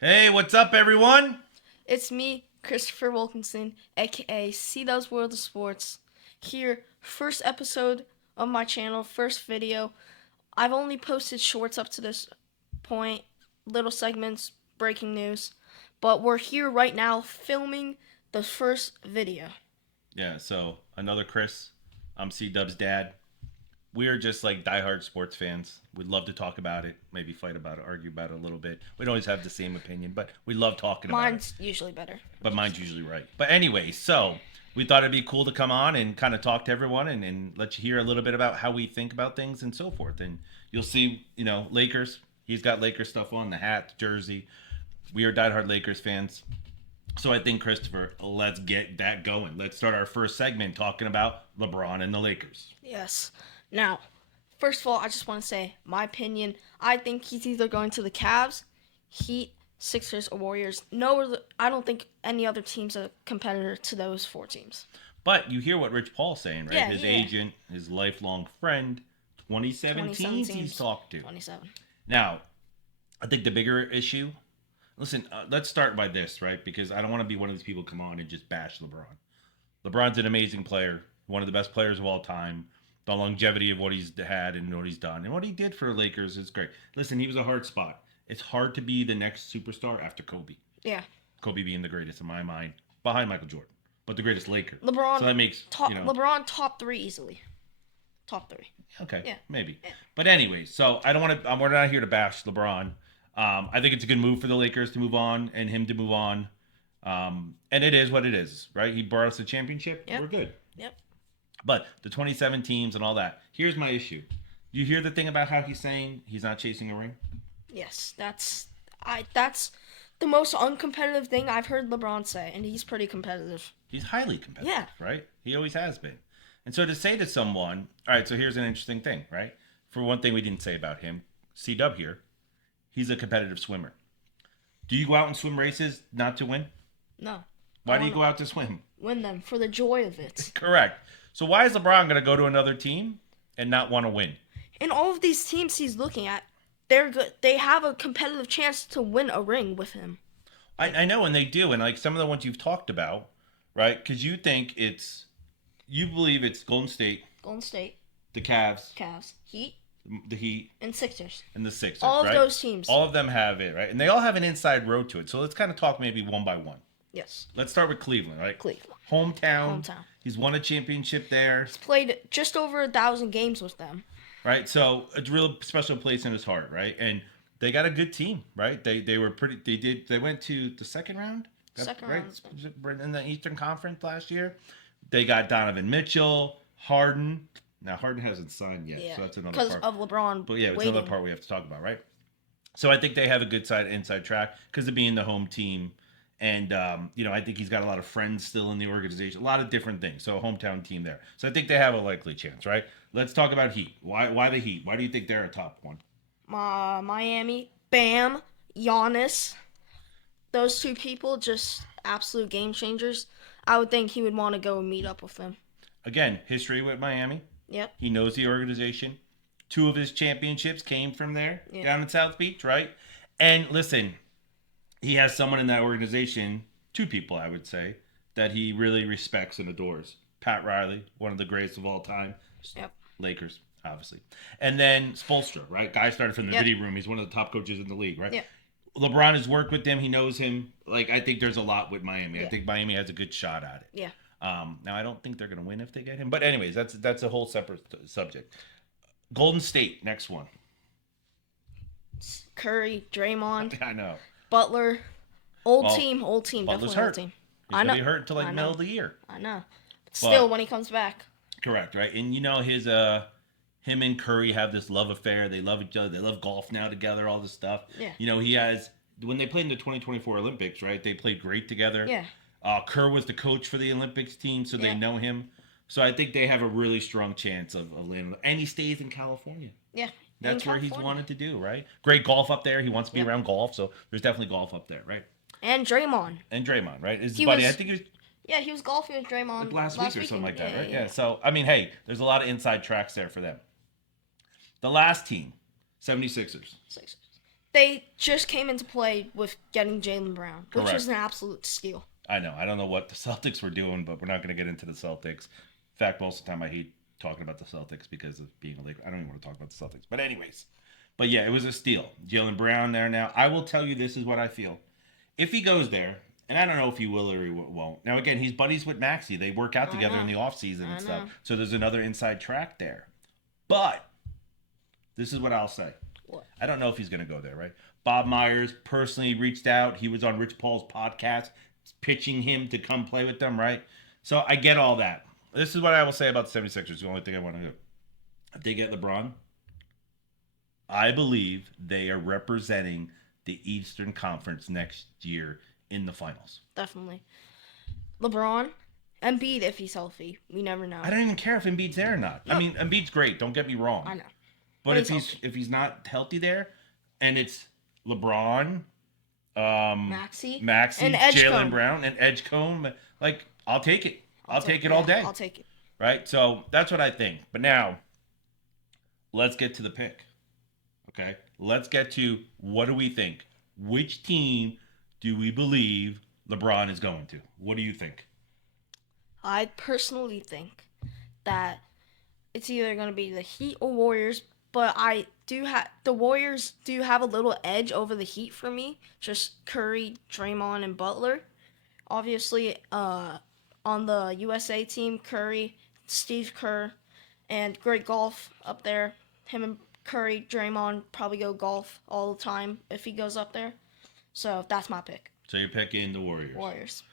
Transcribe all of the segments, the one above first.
Hey, what's up, everyone? It's me, Christopher Wilkinson, aka CDub's World of Sports. Here, first episode of my channel, first video. I've only posted shorts up to this point, little segments, breaking news, but we're here right now filming the first video. Yeah, so another Chris. I'm C Dub's dad. We're just like diehard sports fans. We'd love to talk about it, maybe fight about it, argue about it a little bit. We don't always have the same opinion, but we love talking about it. Mine's usually better. But mine's usually right. But anyway, so we thought it'd be cool to come on and kind of talk to everyone and let you hear a little bit about how we think about things and so forth. And you'll see, Lakers. He's got Lakers stuff on, the hat, the jersey. We are diehard Lakers fans. So I think, Christopher, let's get that going. Let's start our first segment talking about LeBron and the Lakers. Yes. Now, first of all, I just want to say my opinion. I think he's either going to the Cavs, Heat, Sixers, or Warriors. No, I don't think any other team's a competitor to those four teams. But you hear what Rich Paul's saying, right? Yeah, His yeah. agent, his lifelong friend, 2017 he's talked to. 27. Now, I think the bigger issue. Listen, let's start by this, right? Because I don't want to be one of these people come on and just bash LeBron. LeBron's an amazing player, one of the best players of all time. The longevity of what he's had and what he's done and what he did for the Lakers is great. Listen, he was a hard spot. It's hard to be the next superstar after Kobe. Yeah. Kobe being the greatest in my mind, behind Michael Jordan, but the greatest Laker. LeBron. So that makes LeBron top three easily. Top three. Okay, Yeah. maybe. Yeah. But anyway, so I don't want to. We're not here to bash LeBron. I think it's a good move for the Lakers to move on and him to move on. And it is what it is, right? He brought us a championship. Yep. We're good. Yep. But the 27 teams and all that. Here's my issue. You hear the thing about how he's saying he's not chasing a ring? Yes, that's the most uncompetitive thing I've heard LeBron say, and he's pretty competitive. He's highly competitive, Yeah. right? He always has been. And so to say to someone, all right, so here's an interesting thing, right? For one thing we didn't say about him, C-Dub here, he's a competitive swimmer. Do you go out and swim races not to win? No. Why do you go out to swim? Win them for the joy of it. Correct. So why is LeBron going to go to another team and not want to win? And all of these teams he's looking at, they're good. They have a competitive chance to win a ring with him. I know, and they do. And like some of the ones you've talked about, right? Because you believe it's Golden State, Golden State, the Cavs, Heat, the Heat, and Sixers. and the Sixers, All of right? those teams. All of them have it, right? And they all have an inside road to it. So let's kind of talk maybe one by one. Yes. Let's start with Cleveland, right? Cleveland. Hometown. Hometown. He's won a championship there, He's played just over 1,000 games with them. right? So it's a real special place in his heart, right? And they got a good team, right? They were pretty. They went to the second round, Second right? round. In the Eastern Conference last year. They got Donovan Mitchell, Harden. Now Harden hasn't signed yet, Yeah. so that's another Because part. of LeBron. But yeah, it's waiting. another part we have to talk about, right? So I think they have a good inside track because of being the home team. And, I think he's got a lot of friends still in the organization, a lot of different things. So a hometown team there. So I think they have a likely chance, right? Let's talk about Heat. Why the Heat? Why do you think they're a top one? Miami, Bam, Giannis. Those two people, just absolute game changers. I would think he would want to go and meet up with them. Again, history with Miami. Yep. He knows the organization. 2 of his championships came from there, Yeah. down in South Beach, right? And listen, he has someone in that organization, 2 people, I would say, that he really respects and adores. Pat Riley, one of the greatest of all time. Yep. Lakers, obviously. And then Spoelstra, right? Guy started from the Yep. video room. He's one of the top coaches in the league, right? Yep. LeBron has worked with him. He knows him. Like, I think there's a lot with Miami. I Yeah. think Miami has a good shot at it. Yeah. Now, I don't think they're going to win if they get him. But anyways, that's a whole separate subject. Golden State, next one. Curry, Draymond, I know. Butler. Well, Old team, Butler's definitely hurt. old team. He's going to be hurt until like middle of the year. I know. But still, But- when he comes back. Correct, right? And him and Curry have this love affair. They love each other. They love golf now together, all this stuff. Yeah. He has, when they played in the 2024 Olympics, right? They played great together. Yeah. Kerr was the coach for the Olympics team, so they Yeah. know him. So I think they have a really strong chance of landing. And he stays in California. Yeah. That's in where he's California. wanted to do, right? Great golf up there. He wants to be Yep. around golf, so there's definitely golf up there, right? And Draymond. And Draymond, right? His He buddy, was- I think he was Yeah, he was golfing with Draymond like last week or something weekend. like that, right? Yeah. Yeah. So, I mean, hey, there's a lot of inside tracks there for them. The last team, 76ers. Sixers. They just came into play with getting Jaylen Brown, which Correct. was an absolute steal. I know. I don't know what the Celtics were doing, but we're not going to get into the Celtics. In fact, most of the time I hate talking about the Celtics because of being a Laker. I don't even want to talk about the Celtics. But anyways, but yeah, it was a steal. Jaylen Brown there now. I will tell you this is what I feel. If he goes there, and I don't know if he will or he won't. Now again, he's buddies with Maxey. They work out together in the offseason and stuff. So there's another inside track there. But this is what I'll say. What? I don't know if he's going to go there, right? Bob Myers personally reached out. He was on Rich Paul's podcast pitching him to come play with them, right? So I get all that. This is what I will say about the 76ers. The only thing I want to do. If they get LeBron, I believe they are representing the Eastern Conference next year in the finals. Definitely. LeBron, Embiid if he's healthy. We never know. I don't even care if Embiid's there or not. No. I mean, Embiid's great. Don't get me wrong. I know. But if he's not healthy there, and it's LeBron, Maxey, and Jaylen Brown, and Edgecombe, like I'll take it. I'll take it all day. I'll take it. Right? So that's what I think. But now, let's get to the pick. Okay? Let's get to what do we think? Which team do we believe LeBron is going to? What do you think? I personally think that it's either going to be the Heat or Warriors, but the Warriors do have a little edge over the Heat for me. Just Curry, Draymond, and Butler. Obviously, on the USA team, Curry, Steve Kerr, and great golf up there. Him and Curry, Draymond probably go golf all the time if he goes up there. So that's my pick. So you're picking the Warriors. Warriors.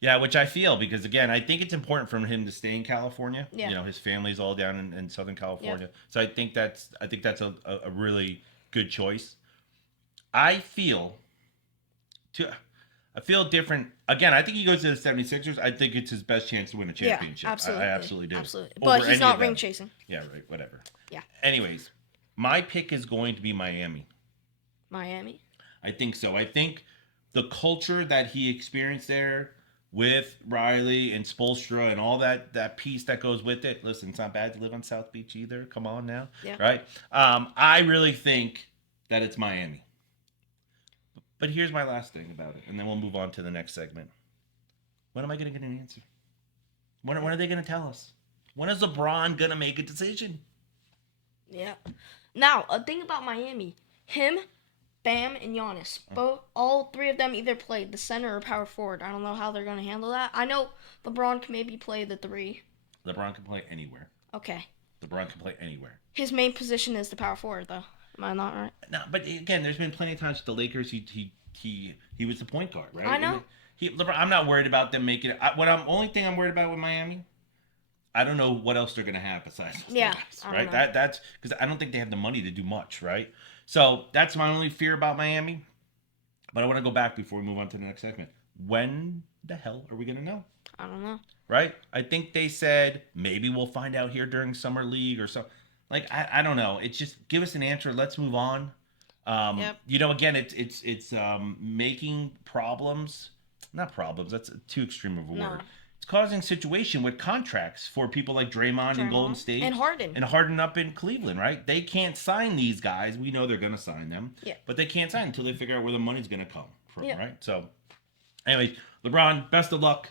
Yeah, which I feel because again, I think it's important for him to stay in California. Yeah. You know, his family's all down in Southern California, so I think that's a really good choice. I feel different. Again, I think he goes to the 76ers. I think it's his best chance to win a championship. Yeah, absolutely. I absolutely do. Absolutely. But he's not ring chasing. Yeah, right. Whatever. Yeah. Anyways, my pick is going to be Miami. Miami? I think so. I think the culture that he experienced there with Riley and Spoelstra and all that piece that goes with it. Listen, it's not bad to live on South Beach either. Come on now. Yeah. Right? I really think that it's Miami. But here's my last thing about it, and then we'll move on to the next segment. When am I going to get an answer? When are they going to tell us? When is LeBron going to make a decision? Yeah. Now, a thing about Miami. Him, Bam, and Giannis. All three of them either played the center or power forward. I don't know how they're going to handle that. I know LeBron can maybe play the three. LeBron can play anywhere. Okay. LeBron can play anywhere. His main position is the power forward, though. Am I not right? No, but again, there's been plenty of times with the Lakers. He was the point guard, right? I know. LeBron, I'm not worried about them making it. Only thing I'm worried about with Miami, I don't know what else they're gonna have besides those guys, right? That's because I don't think they have the money to do much, right? So that's my only fear about Miami. But I want to go back before we move on to the next segment. When the hell are we gonna know? I don't know. Right? I think they said maybe we'll find out here during summer league or so. Like I don't know. It's just give us an answer. Let's move on. Yep. You know, again, it's making problems. Not problems. That's too extreme of a word. It's causing situation with contracts for people like Draymond in Golden State and Harden up in Cleveland. Right? They can't sign these guys. We know they're gonna sign them. Yeah. But they can't sign until they figure out where the money's gonna come from. Yeah. Right? So, anyways, LeBron, best of luck.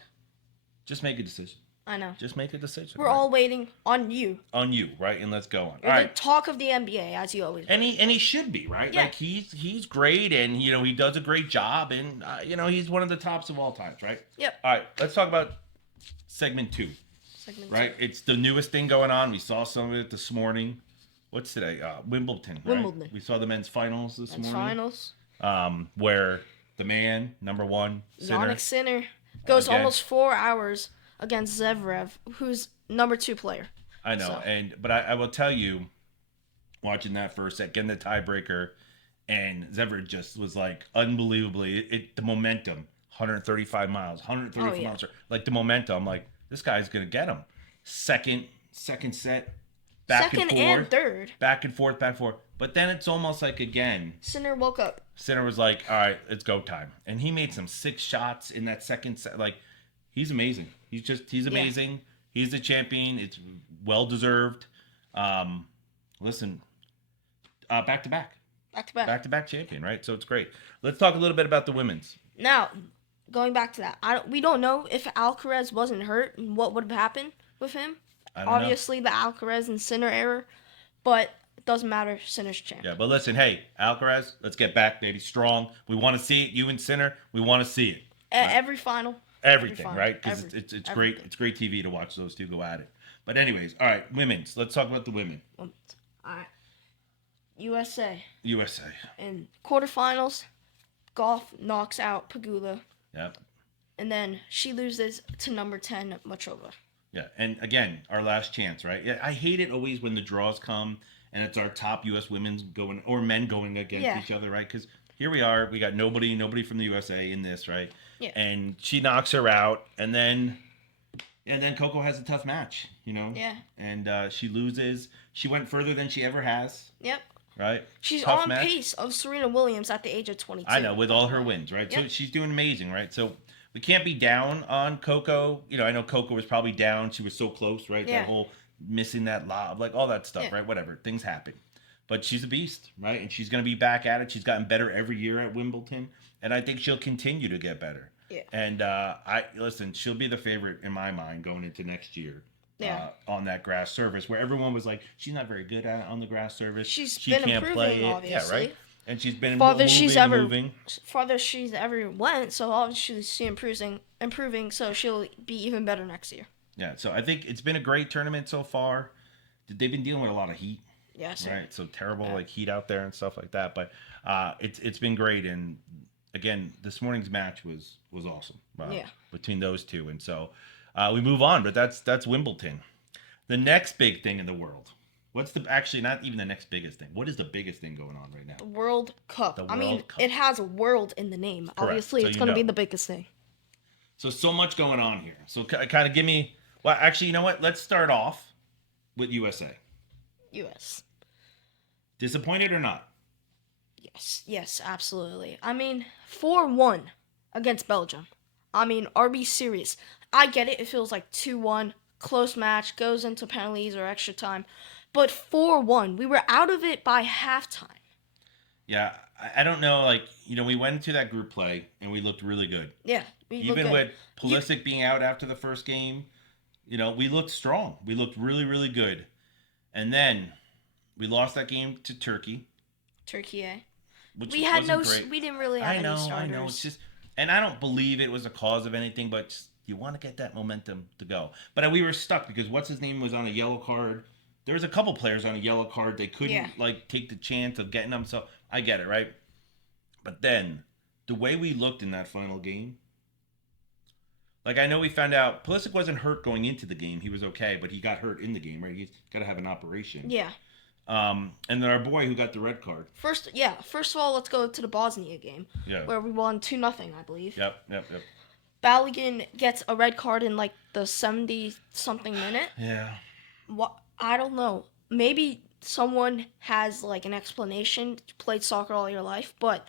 Just make a decision. I know. Just make a decision. We're all waiting on you. On you, right? And let's go on. You're all the right. talk of the NBA, as you always. And he should be, right? Yeah. Like he's great, and you know he does a great job, and you know he's one of the tops of all times, right? Yep. All right, let's talk about segment 2. Right? It's the newest thing going on. We saw some of it this morning. What's today? Wimbledon. Right? Wimbledon. We saw the men's finals this morning. Finals. Where the man, number one, Yannick Sinner goes almost 4 hours against Zverev, who's number 2 player. I know, but I will tell you, watching that first set, getting the tiebreaker, and Zverev just was like unbelievably the momentum, 135 miles, 134 miles, like the momentum. I'm like, this guy's gonna get him. Second set, Second and third, back and forth. But then it's almost like again, Sinner woke up. Sinner was like, all right, it's go time, and he made some 6 shots in that second set. Like, he's amazing. He's amazing. Yeah. He's the champion. It's well deserved. Listen, back to back. back-to-back champion, right? So it's great. Let's talk a little bit about the women's. Now, going back to that, we don't know if Alcaraz wasn't hurt, what would have happened with him. I don't know. Obviously, the Alcaraz and Sinner error, but it doesn't matter. Sinner's champ. Yeah, but listen, hey, Alcaraz, let's get back, baby, strong. We want to see it. You and Sinner, we want to see it. Right? Every final. Everything, right? Because it's great. It's great TV to watch those two go at it. But anyways, all right, women's. Let's talk about the women. All right. USA. USA. In quarterfinals, Goff knocks out Pagula. Yep. And then she loses to number 10, Machova. Yeah, and again, our last chance, right? Yeah, I hate it always when the draws come and it's our top U.S. women's going or men going against each other, right? Because here we are, we got nobody from the USA in this, right? Yeah. And she knocks her out, and then Coco has a tough match, Yeah. And she loses. She went further than she ever has. Yep. Right. She's tough on pace of Serena Williams at the age of 22. I know, with all her wins, right? Yep. So she's doing amazing, right? So we can't be down on Coco. I know Coco was probably down. She was so close, right? Yeah. That whole missing that lob, like all that stuff, right? Whatever. Things happen. But she's a beast, right? And she's going to be back at it. She's gotten better every year at Wimbledon. And I think she'll continue to get better. Yeah. And listen, she'll be the favorite in my mind going into next year. Yeah. On that grass surface, where everyone was like, she's not very good on the grass surface. She been can't improving, play it. obviously. Yeah, right. And she's been farther moving. she's ever went. So obviously she's improving. So she'll be even better next year. Yeah. So I think it's been a great tournament so far. They've been dealing with a lot of heat. Yes. Right. So terrible like heat out there and stuff like that. But it's been great. And again, this morning's match was awesome. Between those two, and so. We move on, but that's Wimbledon. The next big thing in the world. What's actually not even the next biggest thing. What is the biggest thing going on right now? The World Cup. Cup. It has world in the name. Correct. Obviously, it's going to be the biggest thing. So much going on here. So kind of give me. Well, actually, you know what? Let's start off with USA. US. Disappointed or not? Yes, absolutely. 4-1 against Belgium. Are we serious? I get it. It feels like 2-1, close match, goes into penalties or extra time. But 4-1, we were out of it by halftime. Yeah, I don't know. We went into that group play and we looked really good. Yeah, even with Pulisic being out after the first game, we looked strong. We looked really, really good. And then we lost that game to Turkey. Which we had we didn't really have any starters. I know. It's just, and I don't believe it was a cause of anything, but just, you want to get that momentum to go. But we were stuck because what's his name was on a yellow card. There was a couple players on a yellow card. They couldn't take the chance of getting them. So I get it, right? But then the way we looked in that final game, I know we found out Pulisic wasn't hurt going into the game. He was okay, but he got hurt in the game, right? He's got to have an operation. Yeah. And then our boy who got the red card. First of all, let's go to the Bosnia game. Yeah. Where we won 2-0, I believe. Yep. Balogun gets a red card in the 70-something minute. Yeah. I don't know. Maybe someone has an explanation. You played soccer all your life, but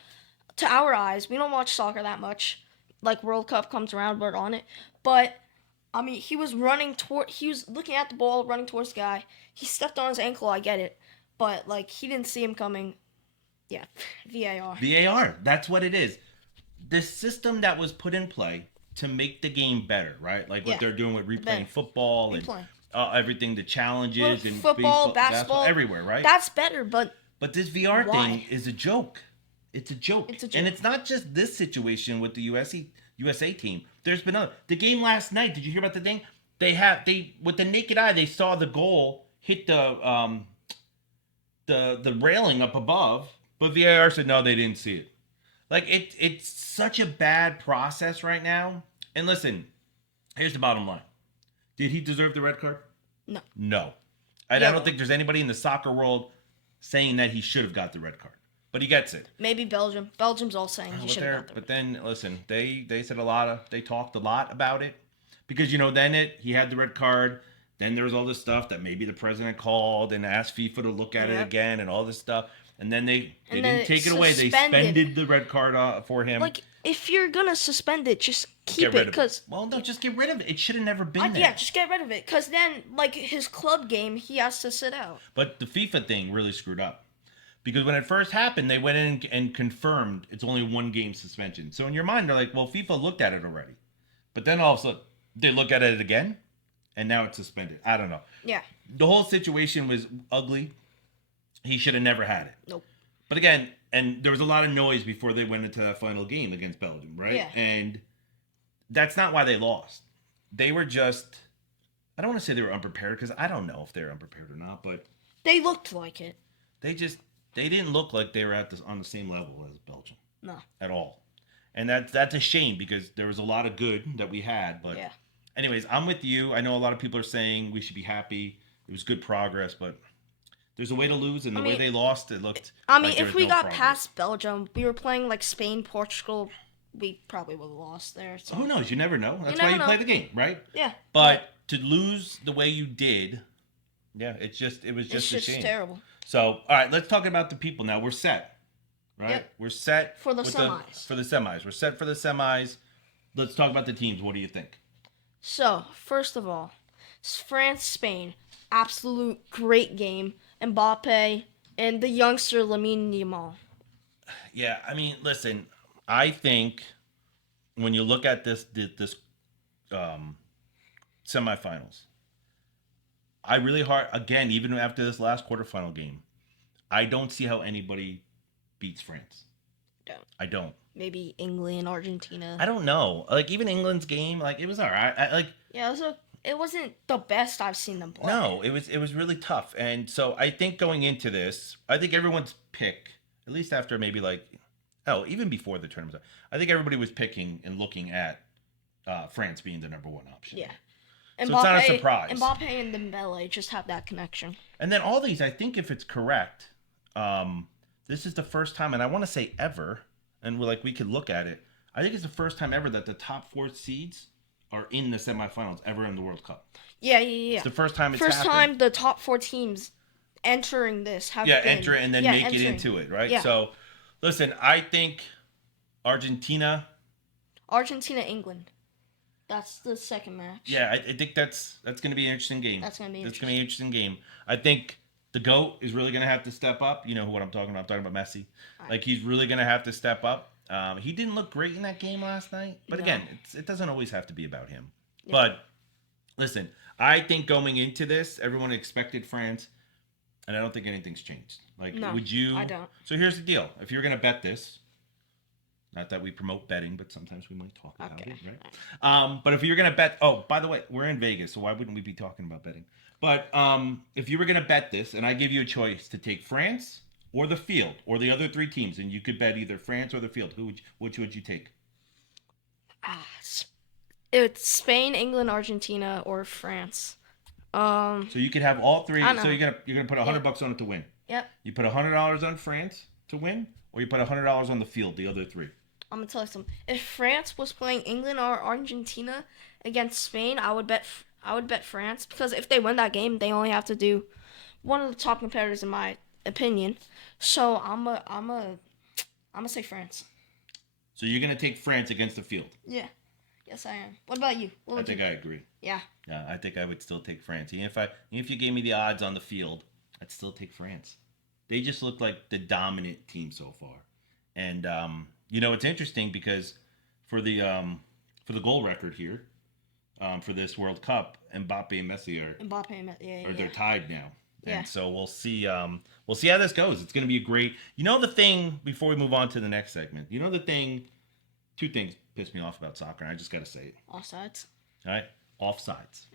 to our eyes, we don't watch soccer that much. World Cup comes around, we're on it. But he was he was looking at the ball, running towards the guy. He stepped on his ankle, I get it. But he didn't see him coming. Yeah, VAR. VAR, that's what it is. The system that was put in play to make the game better, right? What they're doing with replaying football and everything, the challenges and football, basketball, everywhere, right? That's better, but this VR thing is a joke. It's a joke. And it's not just this situation with the USA team. There's been other. The game last night, did you hear about the thing? They with the naked eye, they saw the goal hit the railing up above, but VAR said no, they didn't see it. It's such a bad process right now. And listen, here's the bottom line. Did he deserve the red card? No. I don't think there's anybody in the soccer world saying that he should have got the red card. But he gets it. Maybe Belgium. Belgium's all saying he should have got the red card. But then, listen, they said they talked a lot about it. Because, then he had the red card. Then there was all this stuff that maybe the president called and asked FIFA to look at it again and all this stuff. And then they didn't take it away. They suspended the red card for him. If you're going to suspend it, just keep it. Just get rid of it. It should have never been there. Yeah, just get rid of it. Because then, his club game, he has to sit out. But the FIFA thing really screwed up. Because when it first happened, they went in and confirmed it's only one game suspension. So in your mind, they're like, well, FIFA looked at it already. But then all of a sudden, they look at it again, and now it's suspended. I don't know. Yeah. The whole situation was ugly. He should have never had it. Nope. But again, and there was a lot of noise before they went into that final game against Belgium, right? Yeah. And that's not why they lost. They were just, I don't want to say they were unprepared because I don't know if they're unprepared or not, but They looked like it. they didn't look like they were on the same level as Belgium. No. At all. And that's a shame because there was a lot of good that we had. But Yeah. anyways, I'm with you. I know a lot of people are saying we should be happy. It was good progress, but there's a way to lose, and the way they lost, it looked. I mean, like there if was we no got progress. past Belgium, we were playing like Spain, Portugal, we probably would have lost there. So. Who knows? You never know. That's why never you know. play the game, right? Yeah. But to lose the way you did, yeah, it was It's just a just shame. terrible. So, all right, let's talk about the people now. We're set, right? Yep. We're set For the with semis. for the semis. We're set for the semis. Let's talk about the teams. What do you think? So, first of all, France, Spain, absolute great game. Mbappe and the youngster Lamine Yamal. Yeah, I mean, listen, I think when you look at this semifinals, I really hard again, even after this last quarterfinal game, I don't see how anybody beats France. I don't. Maybe England, Argentina. I don't know. Like even England's game, like it was all right. Yeah, it wasn't the best I've seen them play. No, it was really tough. And so I think going into this, I think everyone's pick, at least after maybe even before the tournament, I think everybody was picking and looking at France being the number one option. Yeah. So it's not a surprise. Mbappe and Dembele just have that connection. And then all these, I think if it's correct, this is the first time, and I want to say ever, and we could look at it. I think it's the first time ever that the top 4 seeds are in the semifinals ever in the World Cup. Yeah. It's the first time it's First happened. time the top 4 teams entering this have been. Enter it and then make it into it, right? Yeah. So, listen, I think Argentina, England. That's the second match. yeah, I think that's going to be an interesting game. That's going to be That's going to be an interesting game. I think the GOAT is really going to have to step up. You know what I'm talking about. I'm talking about Messi. Like, he's really going to have to step up. He didn't look great in that game last night. But again, it doesn't always have to be about him. Yeah. But, listen, I think going into this, everyone expected France. And I don't think anything's changed. Like, no, would you? I don't. So here's the deal. If you're going to bet this, not that we promote betting, but sometimes we might talk about it, right? But if you're going to bet, oh, by the way, we're in Vegas, so why wouldn't we be talking about betting? But if you were going to bet this, and I give you a choice to take France or the field or the other 3 teams, and you could bet either France or the field, which would you take? It's Spain, England, Argentina, or France. So you could have all 3. I know. So you're gonna put $100 on it to win. Yep. You put $100 on France to win, or you put $100 on the field, the other 3. I'm gonna tell you something. If France was playing England or Argentina against Spain, I would bet France, because if they win that game, they only have to do one of the top competitors in my opinion. So I'm gonna say France. So you're gonna take France against the field. Yeah. Yes, I am. What about you? I think I agree. Yeah. Yeah, I think I would still take France. Even if you gave me the odds on the field, I'd still take France. They just look like the dominant team so far. And it's interesting because for the goal record here, for this World Cup, Mbappe and Messi are they're tied now. Yeah. And so we'll see how this goes. It's going to be a great. The thing before we move on to the next segment. Two things piss me off about soccer, and I just got to say it. Offsides. All right? Offsides.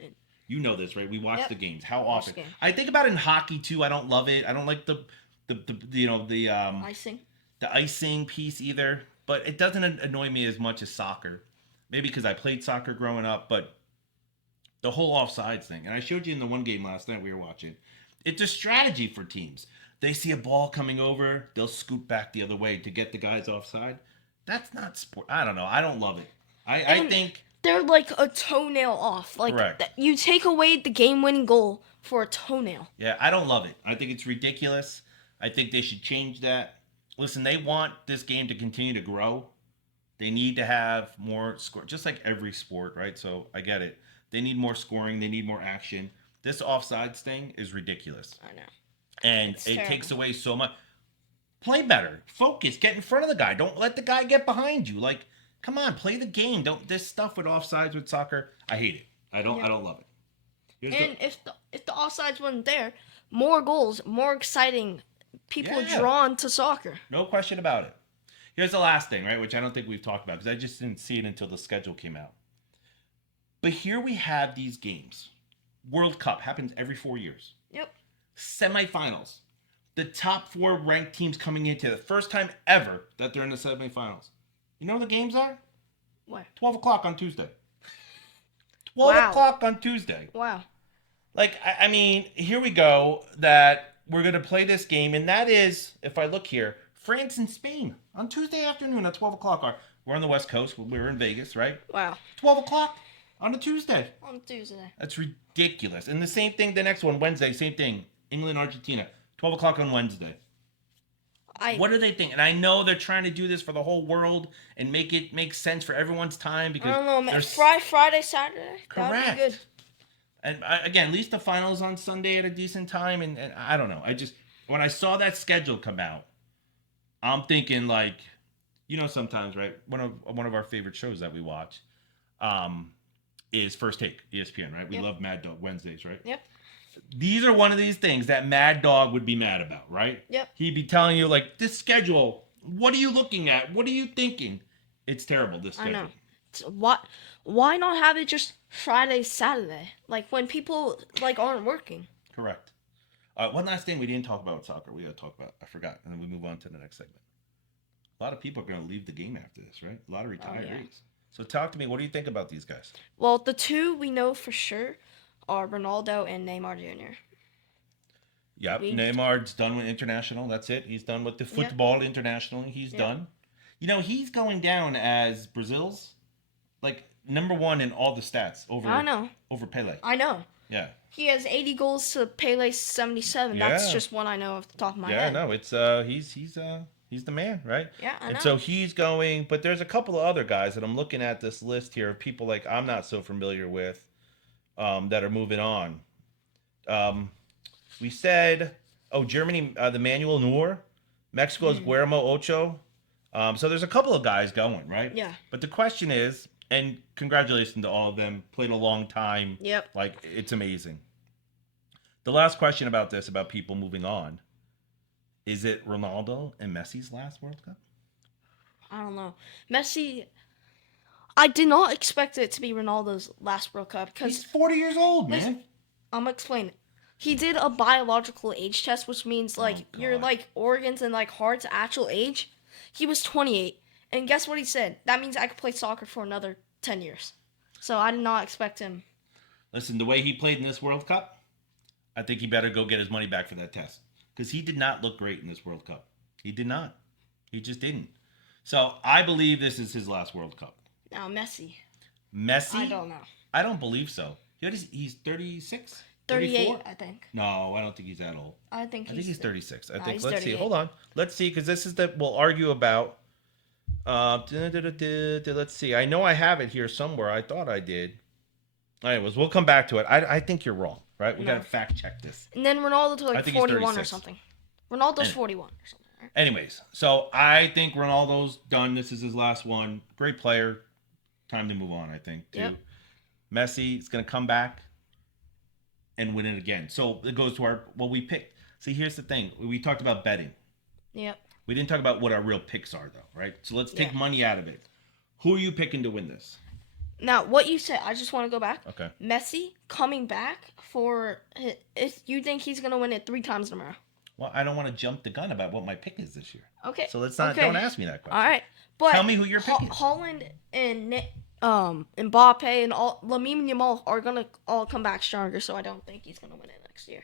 You know this, right? We watch the games. How Watch often? the game. I think about it in hockey too. I don't love it. I don't like the Icing. the icing piece either. But it doesn't annoy me as much as soccer. Maybe because I played soccer growing up, but the whole offsides thing. And I showed you in the one game last night we were watching. It's a strategy for teams. They see a ball coming over, they'll scoot back the other way to get the guys offside. That's not sport. I don't know. I don't love it. I think they're like a toenail off. Like you take away the game-winning goal for a toenail. Yeah, I don't love it. I think it's ridiculous. I think they should change that. Listen, they want this game to continue to grow. They need to have more score, just like every sport, right? So I get it. They need more scoring. They need more action. This offsides thing is ridiculous. I know. And It's it terrible. takes away so much. Play better. Focus. Get in front of the guy. Don't let the guy get behind you. Like, come on, play the game. Don't this stuff with offsides with soccer. I hate it. I don't love it. And if the offsides wasn't there, more goals, more exciting, people Yeah. drawn to soccer. No question about it. Here's the last thing, right, which I don't think we've talked about because I just didn't see it until the schedule came out. But here we have these games. World Cup happens every 4 years. Yep. Semifinals. The top 4 ranked teams coming into the first time ever that they're in the semifinals. You know what the games are? What? 12 o'clock on Tuesday. 12 o'clock on Tuesday. Wow. Like, I mean, here we go that we're going to play this game. And that is, if I look here, France and Spain on Tuesday afternoon at 12 o'clock. We're on the West Coast. We're in Vegas, right? Wow. 12 o'clock on a Tuesday. On Tuesday. That's ridiculous. And the same thing, the next one, Wednesday, same thing. England, Argentina, 12 o'clock on Wednesday. What do they think? And I know they're trying to do this for the whole world and make it make sense for everyone's time because I don't know, man. Friday, Saturday. Correct. That would be good. And again, at least the finals on Sunday at a decent time. And I don't know. When I saw that schedule come out, I'm thinking like, sometimes, right? One of our favorite shows that we watch is First Take, ESPN, right? We love Mad Dog Wednesdays, right? Yep. These are one of these things that Mad Dog would be mad about, right? Yep. He'd be telling you, like, this schedule, what are you looking at? What are you thinking? It's terrible, this schedule. I know. Why not have it just Friday, Saturday? Like, when people, aren't working. Correct. One last thing we didn't talk about with soccer. We got to talk about, I forgot, and then we move on to the next segment. A lot of people are going to leave the game after this, right? A lot of retirees. Oh, yeah. So talk to me. What do you think about these guys? Well, the two we know for sure are Ronaldo and Neymar Jr. Yep, Neymar's done with international. That's it. He's done with the football internationally. He's done. He's going down as Brazil's, number 1 in all the stats over Pele. I know. Yeah. He has 80 goals to Pele's 77. That's just one I know off the top of my head. Yeah, no, it's he's the man, right? Yeah, I know. And so he's going, but there's a couple of other guys that I'm looking at this list here of people like I'm not so familiar with that are moving on. We said, Germany, the Manuel Neuer, Mexico's Guillermo Ocho. So there's a couple of guys going, right? Yeah. But the question is, and congratulations to all of them, played a long time. Yep. It's amazing. The last question about this, about people moving on, is it Ronaldo and Messi's last World Cup? I don't know. Messi, I did not expect it to be Ronaldo's last World Cup because he's 40 years old, man. I'm gonna explain it. He did a biological age test, which means your organs and heart's actual age. He was 28, and guess what he said? That means I could play soccer for another 10 years. So I did not expect him. Listen, the way he played in this World Cup, I think he better go get his money back for that test because he did not look great in this World Cup. He did not. He just didn't. So I believe this is his last World Cup. Now Messi. Messi? I don't know. I don't believe so. He's 36? 38, 34? I think. No, I don't think he's that old. I think he's 36. I think. he's Let's 38. see. Hold on. Let's see, because this is we'll argue about. Let's see. I know I have it here somewhere. I thought I did. Anyways, we'll come back to it. I think you're wrong, right? We got to fact check this. And then Ronaldo to I think 41 or something. Ronaldo's 41 or something. Right? Anyways, so I think Ronaldo's done. This is his last one. Great player. Time to move on, I think, too. Yep. Messi is going to come back and win it again. So it goes to what we picked. See, here's the thing. We talked about betting. Yep. We didn't talk about what our real picks are, though, right? So let's take money out of it. Who are you picking to win this? Now, what you said, I just want to go back. Okay. Messi coming back if you think he's going to win it 3 times in a row. Well, I don't want to jump the gun about what my pick is this year. Okay. So let's not. Don't ask me that question. All right. But tell me who your pick is. Holland and Mbappe and Lamine Yamal are going to all come back stronger, so I don't think he's going to win it next year.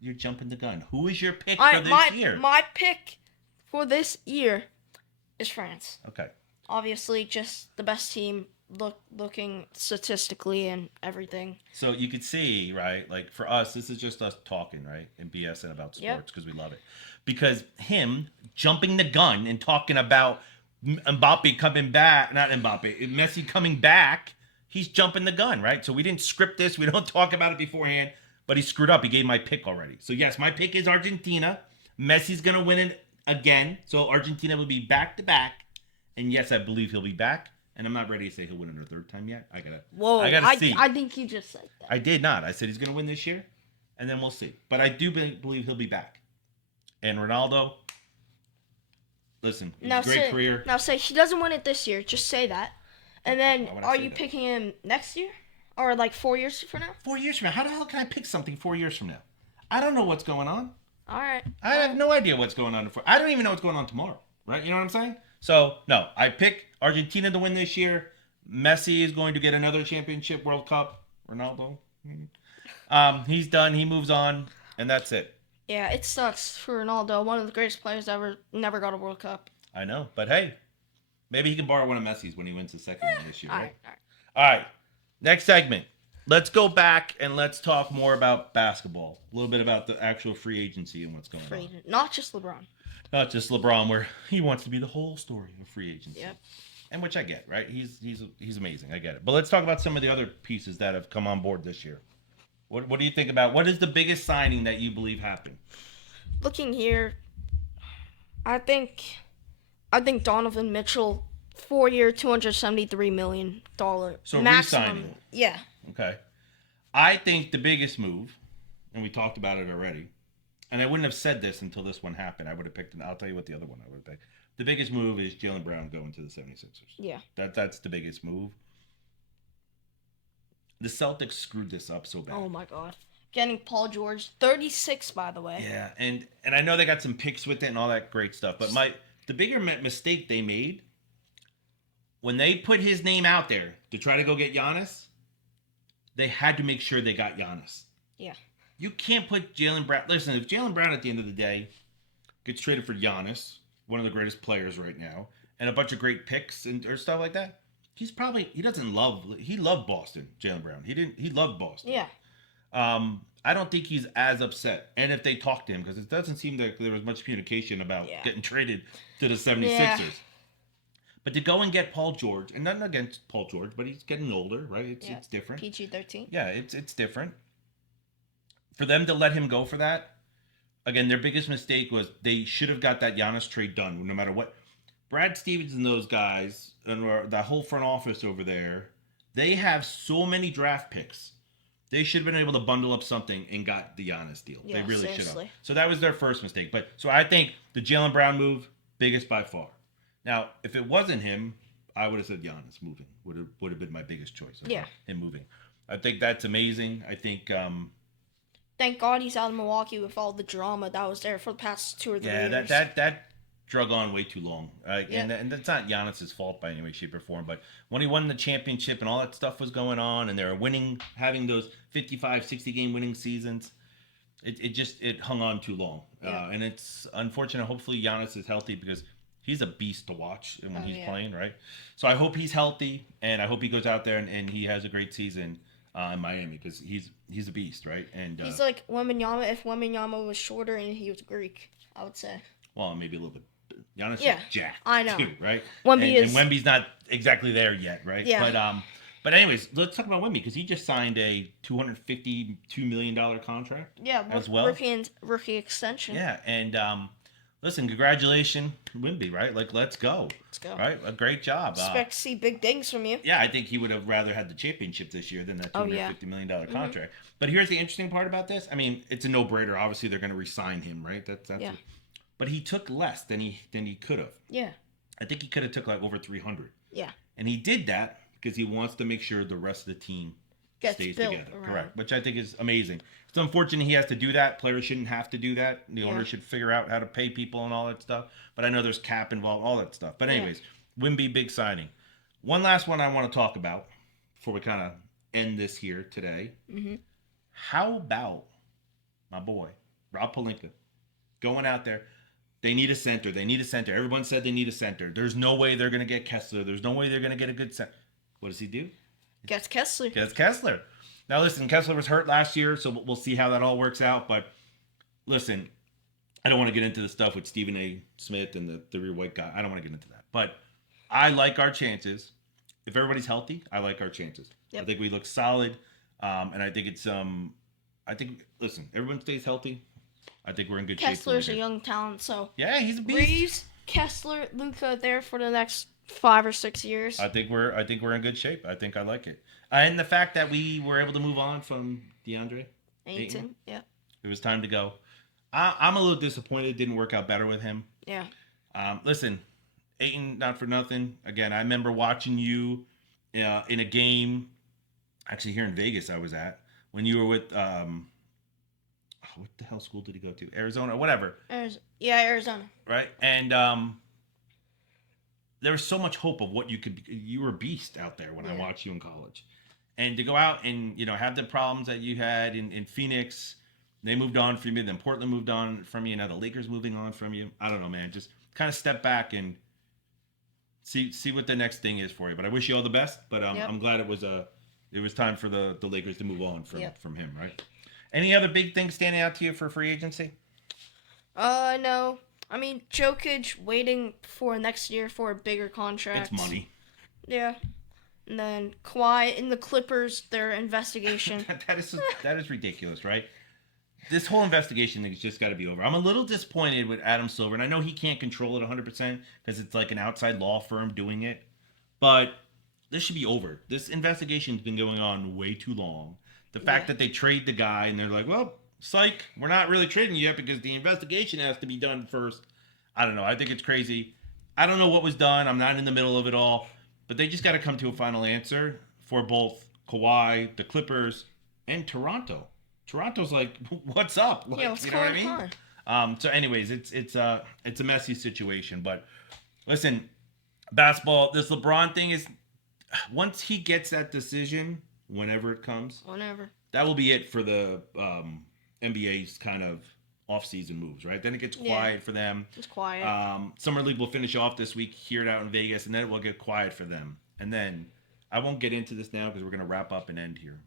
You're jumping the gun. Who is your pick for this year? My pick for this year is France. Okay. Obviously, just the best team looking statistically and everything. So you could see, right? For us, this is just us talking, right? And BSing about sports because we love it. Because him jumping the gun and talking about Mbappe coming back, not Mbappe, Messi coming back, he's jumping the gun, right? So we didn't script this. We don't talk about it beforehand. But he screwed up. He gave my pick already. So, yes, my pick is Argentina. Messi's going to win it again. So Argentina will be back to back, and yes, I believe he'll be back. And I'm not ready to say he'll win it a third time yet. Whoa, I gotta see. I think you just said that. I did not. I said he's gonna win this year, and then we'll see. But I do believe he'll be back. And Ronaldo, listen, great career. Now say he doesn't win it this year. Just say that. And then, are you that? picking him next year, or like 4 years from now? 4 years from now? How the hell can I pick something 4 years from now? I don't know what's going on. All right. I have no idea what's going on. I don't even know what's going on tomorrow. Right? You know what I'm saying? So no, I pick Argentina to win this year. Messi is going to get another championship, World Cup. Ronaldo, he's done. He moves on, and that's it. Yeah, it sucks for Ronaldo, one of the greatest players ever. Never got a World Cup. I know, but hey, maybe he can borrow one of Messi's when he wins the second one this year. Right? All right. Next segment. Let's go back and let's talk more about basketball. A little bit about the actual free agency and what's going on. Not just LeBron. Not just LeBron, where he wants to be the whole story of free agency. Yep. And which I get, right? He's amazing. I get it. But let's talk about some of the other pieces that have come on board this year. What do you think about what is the biggest signing that you believe happened? Looking here, I think Donovan Mitchell, 4-year, $273 million so maximum. Re-signing. Yeah. Okay. I think the biggest move, and we talked about it already, and I wouldn't have said this until this one happened. I would have picked, I'll tell you what the other one I would have picked. The biggest move is Jaylen Brown going to the 76ers. Yeah. That's the biggest move. The Celtics screwed this up so bad. Oh my God. Getting Paul George, 36 by the way. Yeah, and I know they got some picks with it and all that great stuff, but the bigger mistake they made when they put his name out there to try to go get Giannis, they had to make sure they got Giannis. Yeah. You can't put Jaylen Brown. Listen, if Jaylen Brown at the end of the day gets traded for Giannis, one of the greatest players right now, and a bunch of great picks or stuff like that, he loved Boston, Jaylen Brown. He loved Boston. Yeah. I don't think he's as upset. And if they talk to him, because it doesn't seem like there was much communication about getting traded to the 76ers. Yeah. But to go and get Paul George, and nothing against Paul George, but he's getting older, right? It's different. PG-13. Yeah, it's different. For them to let him go for that, again, their biggest mistake was they should have got that Giannis trade done, no matter what. Brad Stevens and those guys, and that whole front office over there, they have so many draft picks. They should have been able to bundle up something and got the Giannis deal. Yeah, they really seriously. should have. So that was their first mistake. So I think the Jaylen Brown move, biggest by far. Now, if it wasn't him, I would have said Giannis moving would have been my biggest choice. Yeah, him moving. I think that's amazing. I think. Thank God he's out of Milwaukee with all the drama that was there for the past 2 or 3 years. Yeah, that drug on way too long. And that's not Giannis's fault by any way, shape, or form. But when he won the championship and all that stuff was going on, and they were winning, having those 55, 60-game winning seasons, it hung on too long. Yeah. And it's unfortunate. Hopefully Giannis is healthy because he's a beast to watch when he's playing, right? So I hope he's healthy, and I hope he goes out there and he has a great season in Miami because he's a beast, right? And he's like Wembanyama if Wembanyama was shorter and he was Greek, I would say. Well, maybe a little bit. Giannis is jacked, I know. too, right? And Wemby's not exactly there yet, right? Yeah. But anyways, let's talk about Wemby because he just signed a $252 million contract. Yeah, as well. Rookie extension. Yeah, and listen, congratulations, Wemby, right? Like, let's go. Let's go. Right? A great job. Expect to see big things from you. Yeah, I think he would have rather had the championship this year than that $250 million contract. Mm-hmm. But here's the interesting part about this. I mean, it's a no-brainer. Obviously, they're going to re-sign him, right? That's But he took less than he could have. Yeah. I think he could have took like over 300. Yeah. And he did that because he wants to make sure the rest of the team stays together. Around. Correct. Which I think is amazing. It's unfortunate he has to do that. Players shouldn't have to do that. The owner should figure out how to pay people and all that stuff. But I know there's cap involved, all that stuff. But anyways, Wemby, big signing. One last one I want to talk about before we kind of end this here today. Mm-hmm. How about my boy, Rob Pelinka, going out there? They need a center. Everyone said they need a center. There's no way they're going to get Kessler. There's no way they're going to get a good center. What does he do? Gets Kessler. Now, listen, Kessler was hurt last year, so we'll see how that all works out. But, listen, I don't want to get into the stuff with Stephen A. Smith and the three white guy. I don't want to get into that. But I like our chances. If everybody's healthy, I like our chances. Yep. I think we look solid. And I think it's listen, everyone stays healthy. I think we're in good shape. Kessler's a young talent, so yeah, he's a beast. Reeves, Kessler, Luca there for the next 5 or 6 years. I think we're in good shape. I think I like it, and the fact that we were able to move on from DeAndre Ayton, yeah. It was time to go. I'm a little disappointed it didn't work out better with him. Yeah. Listen, Ayton, not for nothing. Again, I remember watching you in a game, actually here in Vegas I was at, when you were with, what the hell school did he go to? Arizona, whatever. Arizona. Right? And there was so much hope of what you could be. You were a beast out there when I watched you in college. And to go out and, have the problems that you had in Phoenix, they moved on from you. Then Portland moved on from you. Now the Lakers moving on from you. I don't know, man. Just kind of step back and see what the next thing is for you. But I wish you all the best. But I'm glad it was time for the Lakers to move on from him, right? Any other big things standing out to you for free agency? No. I mean, Jokic waiting for next year for a bigger contract. It's money. Yeah. And then Kawhi in the Clippers, their investigation. that is ridiculous, right? This whole investigation thing's just got to be over. I'm a little disappointed with Adam Silver, and I know he can't control it 100% because it's like an outside law firm doing it. But this should be over. This investigation's been going on way too long. The fact that they trade the guy and they're like, well, psych, we're not really trading you yet because the investigation has to be done first. I don't know. I think it's crazy. I don't know what was done. I'm not in the middle of it all. But they just got to come to a final answer for both Kawhi, the Clippers, and Toronto. Toronto's like, what's up? Like, what's going on? So, anyways, it's a messy situation. But listen, basketball, this LeBron thing is, once he gets that decision, whenever it comes, that will be it for the NBA's kind of off-season moves, right? Then it gets quiet for them. It's quiet. Summer League will finish off this week here out in Vegas, and then it will get quiet for them. And then I won't get into this now because we're going to wrap up and end here.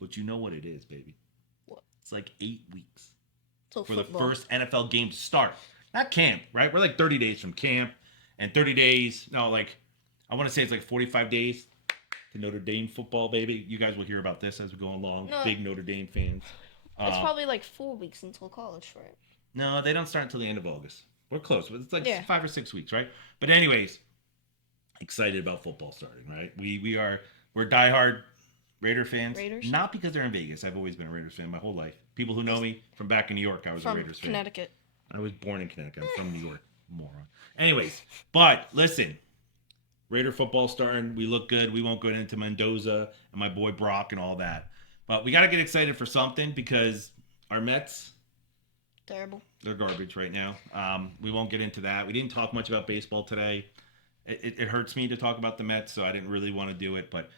But you know what it is, baby. What? It's like 8 weeks for the first NFL game to start. Not camp, right? We're like 30 days from camp, and 30 days, no, like, I want to say it's like 45 days to Notre Dame football, baby. You guys will hear about this as we go along. No. Big Notre Dame fans. It's probably like 4 weeks until college, right? No, they don't start until the end of August. We're close, but it's like 5 or 6 weeks, right? But anyways, excited about football starting, right? We're diehard Raider fans. Raiders? Not because they're in Vegas. I've always been a Raiders fan my whole life. People who know me from back in New York, I was a Raiders fan. From Connecticut. I was born in Connecticut. I'm from New York. Moron. Anyways, but listen, Raider football starting. We look good. We won't go into Mendoza and my boy Brock and all that. But we got to get excited for something because our Mets, terrible. They're garbage right now. We won't get into that. We didn't talk much about baseball today. It hurts me to talk about the Mets, so I didn't really want to do it. But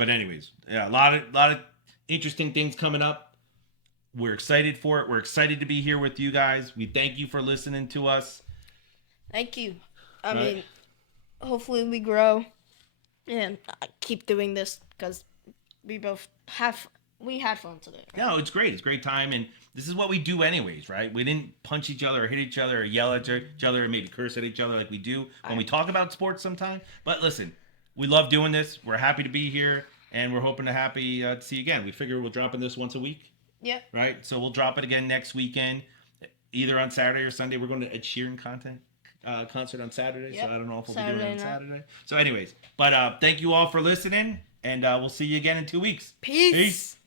anyways, yeah, a lot of interesting things coming up. We're excited for it. We're excited to be here with you guys. We thank you for listening to us. Thank you. I mean, hopefully we grow and keep doing this because we both had fun today. Right? No, it's great. It's a great time, and this is what we do anyways, right? We didn't punch each other or hit each other or yell at each other or maybe curse at each other like we do when we talk about sports sometimes. But listen, we love doing this. We're happy to be here, and we're hoping to see you again. We figure we'll drop in this once a week. Yeah. Right? So we'll drop it again next weekend, either on Saturday or Sunday. We're going to Ed Sheeran concert on Saturday, so I don't know if we'll be doing it on Saturday. So anyways, but thank you all for listening, and we'll see you again in 2 weeks. Peace.